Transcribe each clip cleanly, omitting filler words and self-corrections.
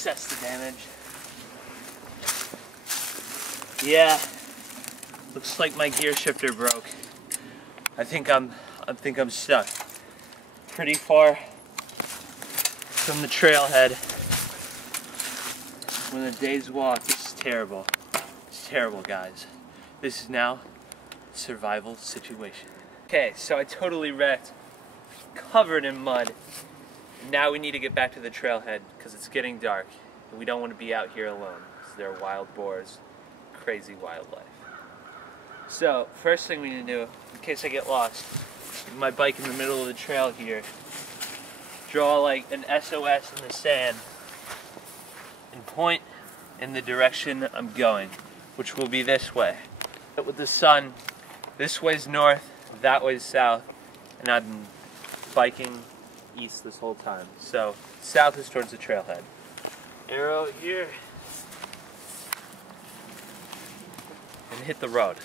assess the damage. Yeah, looks like my gear shifter broke. I think I'm stuck. Pretty far from the trailhead. When the day's walk, this is terrible. It's terrible, guys. This is now a survival situation. Okay, so I totally wrecked, covered in mud. Now we need to get back to the trailhead because it's getting dark and we don't want to be out here alone because there are wild boars, crazy wildlife. So first thing we need to do, in case I get lost, my bike in the middle of the trail here, draw like an SOS in the sand and point in the direction I'm going, which will be this way. But with the sun, this way's north, that way's south, and I've been biking east this whole time. So south is towards the trailhead. Arrow here. And hit the road.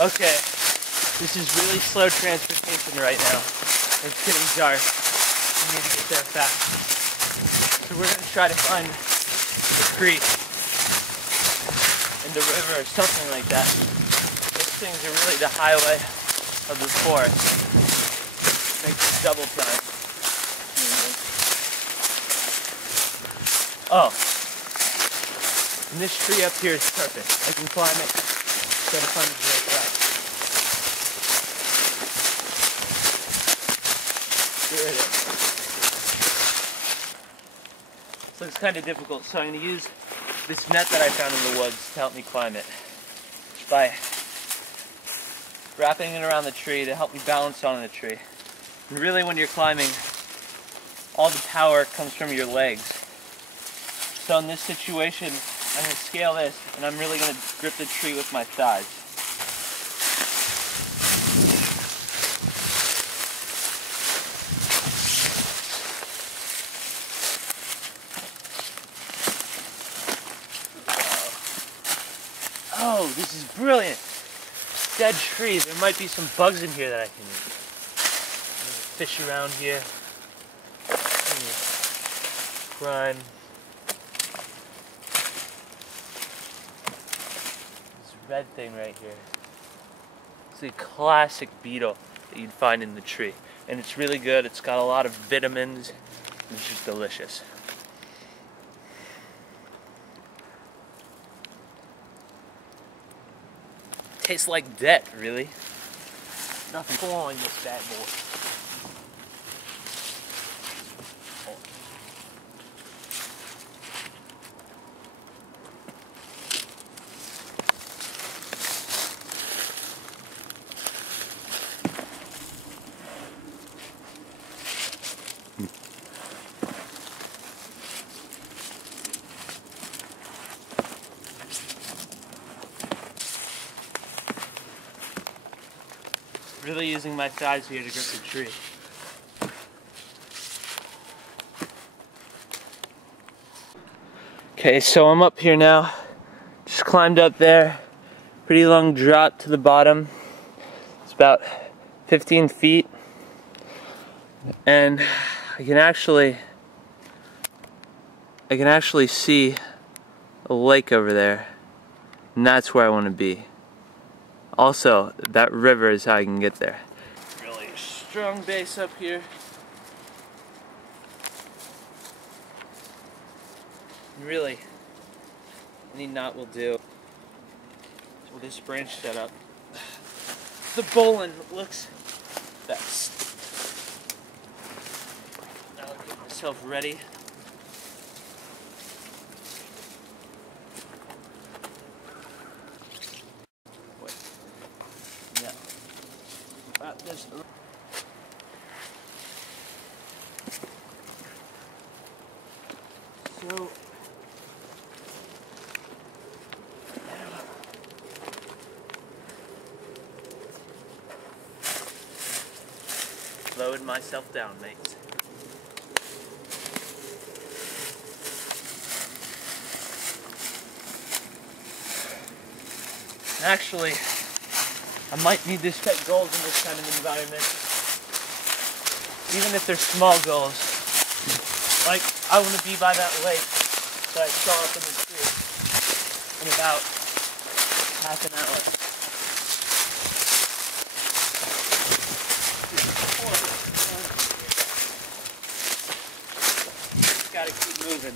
Okay, this is really slow transportation right now. It's getting dark. We need to get there fast. So we're going to try to find the creek and the river or something like that. Those things are really the highway of the forest. Makes it double time. Oh. And this tree up here is perfect. I can climb it. Try to find the right route. Here it is. This looks kind of difficult, so I'm going to use this net that I found in the woods to help me climb it. By wrapping it around the tree to help me balance on the tree. And really when you're climbing, all the power comes from your legs. So in this situation, I'm going to scale this and I'm really going to grip the tree with my thighs. Oh, this is brilliant. Dead tree. There might be some bugs in here that I can eat. Fish around here. Crime. This red thing right here. It's a classic beetle that you'd find in the tree. And it's really good. It's got a lot of vitamins. It's just delicious. Tastes like debt, really. Nothing wrong with this bad boy. Really using my thighs here to grip the tree. Okay, so I'm up here now. Just climbed up there. Pretty long drop to the bottom. It's about 15 feet. And I can actually see a lake over there. And that's where I want to be. Also, that river is how I can get there. Really strong base up here. Really, any knot will do. So with this branch set up, the bowline looks best. Now I'll get myself ready. This. So slowing myself down, mates. Actually, I might need to set goals in this kind of environment. Even if they're small goals. Like, I want to be by that lake that I saw up in the tree in about half an hour. Just gotta keep moving.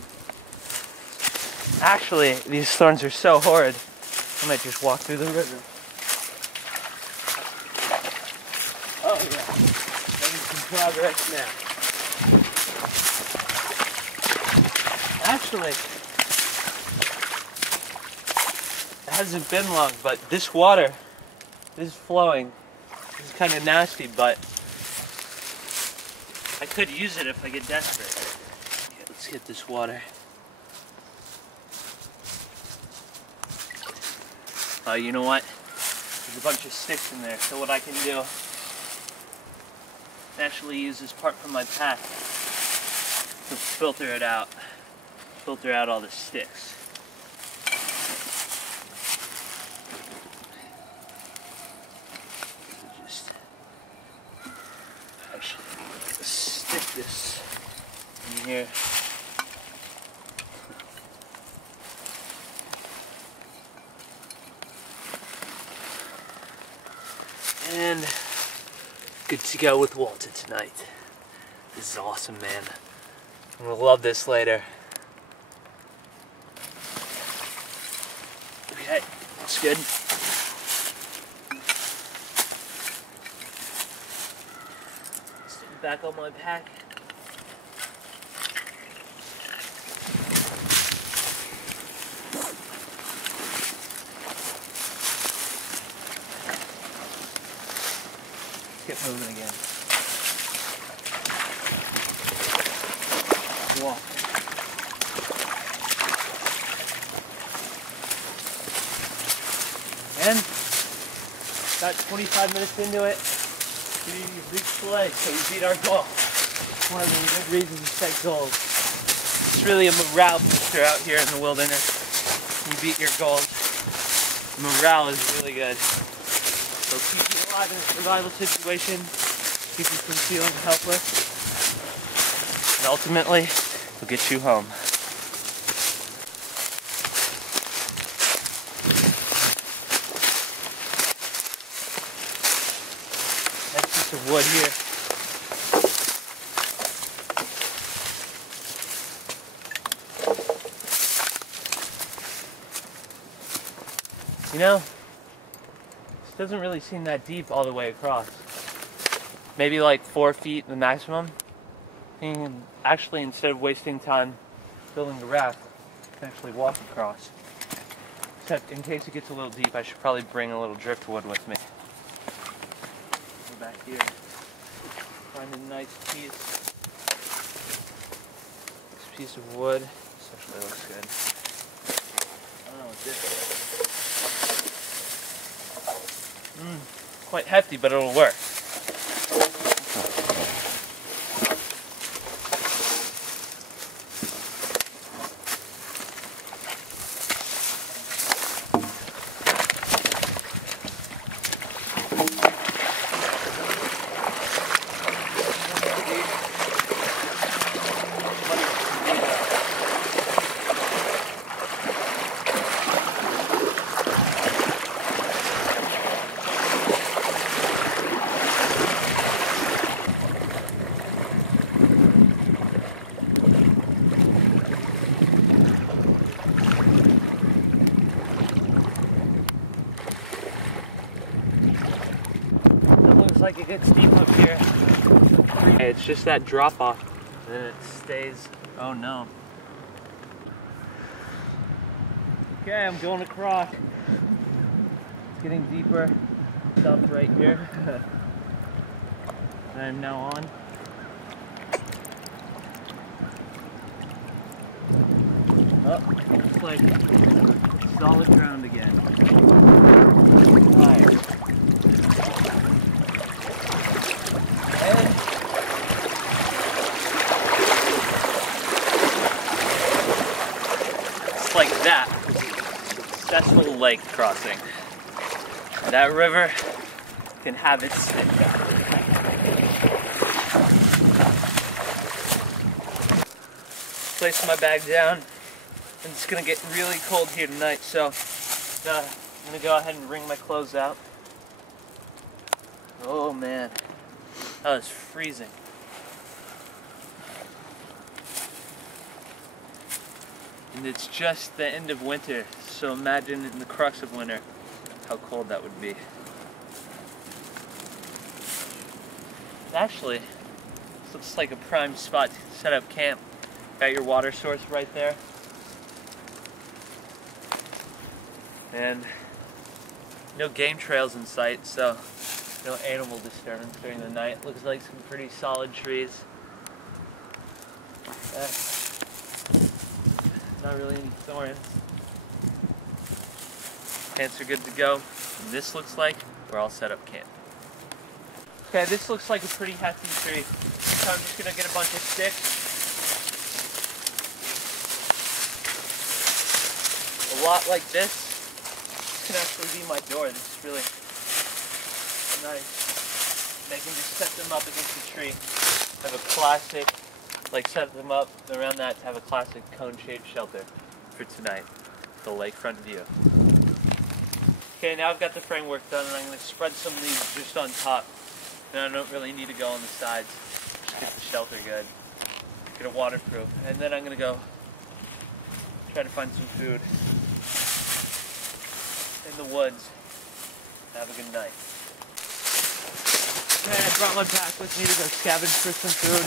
Actually, these thorns are so horrid, I might just walk through the river. Oh yeah, making some progress now. Actually, it hasn't been long, but this water is flowing. It's kind of nasty, but I could use it if I get desperate. Okay, let's get this water. You know what? There's a bunch of sticks in there, so what I can do is actually use this part from my pack to filter it out. Filter out all the sticks. Just actually stick this in here. And good to go with Walter tonight. This is awesome, man. I'm gonna love this later. Okay, that's good. Stick it back on my pack. Let's get moving again. Walk. And about 25 minutes into it, we reached the lake, so we beat our goal. One of the good reasons to set goals. It's really a morale booster out here in the wilderness. You beat your goals. Morale is really good. So keep you alive in a survival situation, keep you from feeling helpless, and ultimately, it'll get you home. Nice piece of wood here. You know, this doesn't really seem that deep all the way across. Maybe like 4 feet the maximum. And actually, instead of wasting time building a raft, I can actually walk across. Except in case it gets a little deep, I should probably bring a little driftwood with me. Go back here. Find a nice piece. This piece of wood. This actually looks good. I don't know what this is. Quite hefty, but it'll work. Like it gets deep up here. It's just that drop off, and then it stays. Oh no. Okay, I'm going across. It's getting deeper. Stopped right here. And I'm now on. Oh, looks like solid ground again. Alright. Like that, successful lake crossing. That river can have its sit down. place my bag down. And it's gonna get really cold here tonight, so I'm gonna go ahead and wring my clothes out. Oh man, that was freezing. And it's just the end of winter, so imagine in the crux of winter how cold that would be. Actually, this looks like a prime spot to set up camp. Got your water source right there. And no game trails in sight, so no animal disturbance during the night. Looks like some pretty solid trees. Not really any thorns. Pants are good to go. And this looks like we're all set up camp. Okay, this looks like a pretty hefty tree. So I'm just gonna get a bunch of sticks. A lot like this. This can actually be my door. This is really nice. They can just set them up against the tree. Have a classic, like set them up around that to have a classic cone-shaped shelter for tonight. The lakefront view. Okay, now I've got the framework done and I'm going to spread some of these just on top. And I don't really need to go on the sides. Just get the shelter good. Get it waterproof. And then I'm going to go try to find some food in the woods. Have a good night. Okay, I brought my pack with me to go scavenge for some food.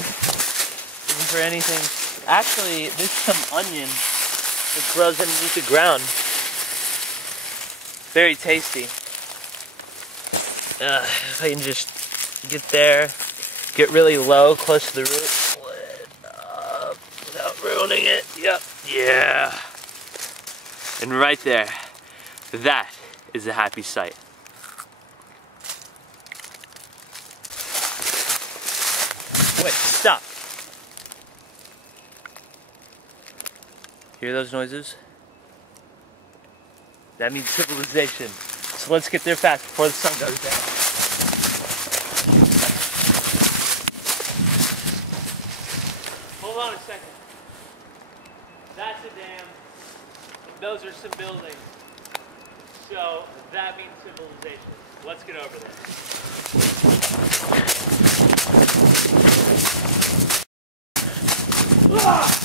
Looking for anything. Actually, there's some onion that grows underneath the ground. Very tasty. If I can just get there, get really low, close to the root, pull it up without ruining it. Yep, yeah. And right there, that is a happy sight. Wait, stop. Hear those noises? That means civilization. So let's get there fast before the sun goes down. Hold on a second. That's a dam. And those are some buildings. So that means civilization. Let's get over there. Ah!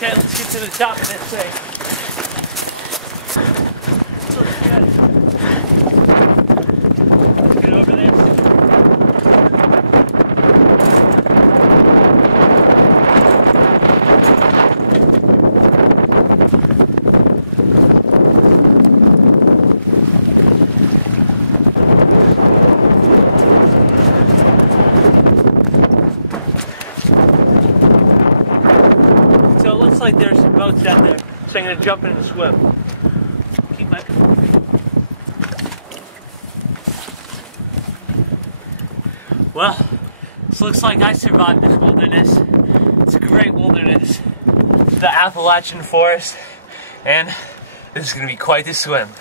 Okay, let's get to the top of this thing. Looks good. Let's get over this. So it looks like there's some boats out there, so I'm going to jump in and swim. Keep my... Well, this looks like I survived this wilderness. It's a great wilderness. The Appalachian forest, and this is going to be quite the swim.